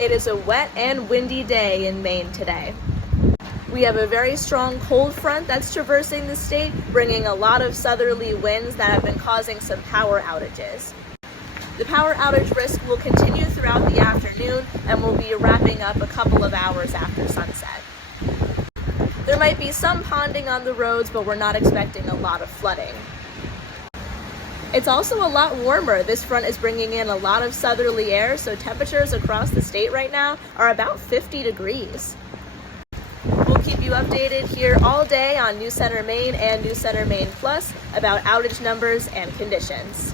It is a wet and windy day in Maine today. We have a very strong cold front that's traversing the state, bringing a lot of southerly winds that have been causing some power outages. The power outage risk will continue throughout the afternoon and will be wrapping up a couple of hours after sunset. There might be some ponding on the roads, but we're not expecting a lot of flooding. It's also a lot warmer. This front is bringing in a lot of southerly air, so temperatures across the state right now are about 50 degrees. We'll keep you updated here all day on News Center Maine and News Center Maine Plus about outage numbers and conditions.